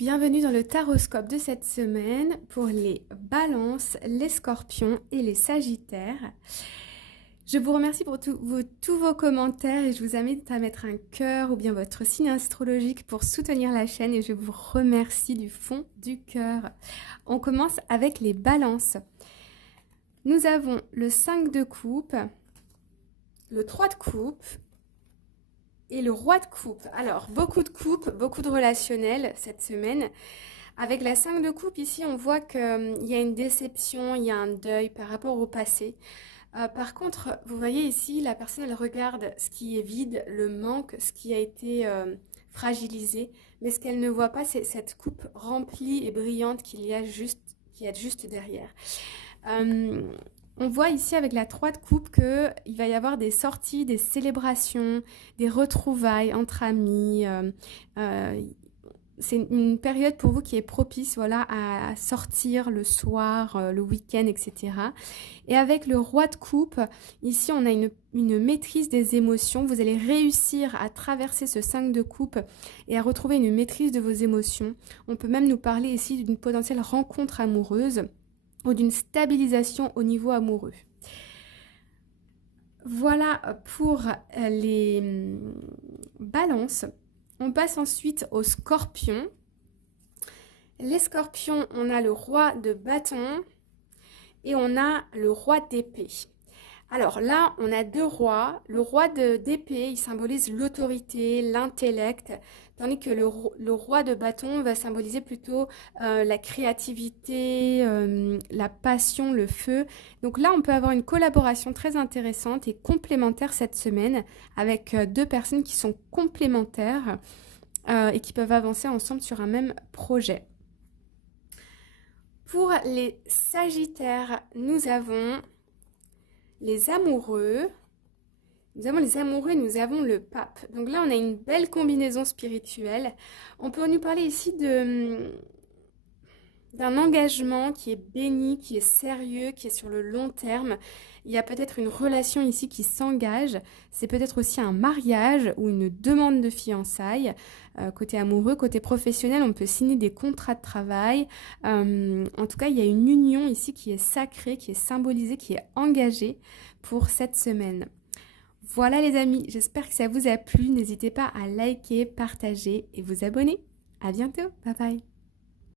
Bienvenue dans le taroscope de cette semaine pour les balances, les scorpions et les sagittaires. Je vous remercie pour tous vos commentaires et je vous invite à mettre un cœur ou bien votre signe astrologique pour soutenir la chaîne et je vous remercie du fond du cœur. On commence avec les balances. Nous avons le 5 de coupe, le 3 de coupe et le roi de coupe. Alors, beaucoup de coupes, beaucoup de relationnels cette semaine. Avec la 5 de coupe, ici, on voit qu'il y a une déception, il y a un deuil par rapport au passé. Par contre, vous voyez ici, la personne, elle regarde ce qui est vide, le manque, ce qui a été fragilisé. Mais ce qu'elle ne voit pas, c'est cette coupe remplie et brillante qu'il y a juste derrière. On voit ici avec la 3 de coupe qu'il va y avoir des sorties, des célébrations, des retrouvailles entre amis. C'est une période pour vous qui est propice voilà, à sortir le soir, le week-end, etc. Et avec le roi de coupe, ici on a une maîtrise des émotions. Vous allez réussir à traverser ce 5 de coupe et à retrouver une maîtrise de vos émotions. On peut même nous parler ici d'une potentielle rencontre amoureuse ou d'une stabilisation au niveau amoureux. Voilà pour les balances. On passe ensuite aux scorpions. Les scorpions, on a le roi de bâton et on a le roi d'épée. Alors là, on a deux rois. Le roi d'épée, il symbolise l'autorité, l'intellect, tandis que le roi de bâton va symboliser plutôt la créativité, la passion, le feu. Donc là, on peut avoir une collaboration très intéressante et complémentaire cette semaine avec deux personnes qui sont complémentaires et qui peuvent avancer ensemble sur un même projet. Pour les sagittaires, nous avons les amoureux. Nous avons le pape. Donc là, on a une belle combinaison spirituelle. On peut nous parler ici d'un engagement qui est béni, qui est sérieux, qui est sur le long terme. Il y a peut-être une relation ici qui s'engage. C'est peut-être aussi un mariage ou une demande de fiançailles. Côté amoureux, côté professionnel, on peut signer des contrats de travail. En tout cas, il y a une union ici qui est sacrée, qui est symbolisée, qui est engagée pour cette semaine. Voilà les amis, j'espère que ça vous a plu. N'hésitez pas à liker, partager et vous abonner. À bientôt, bye bye.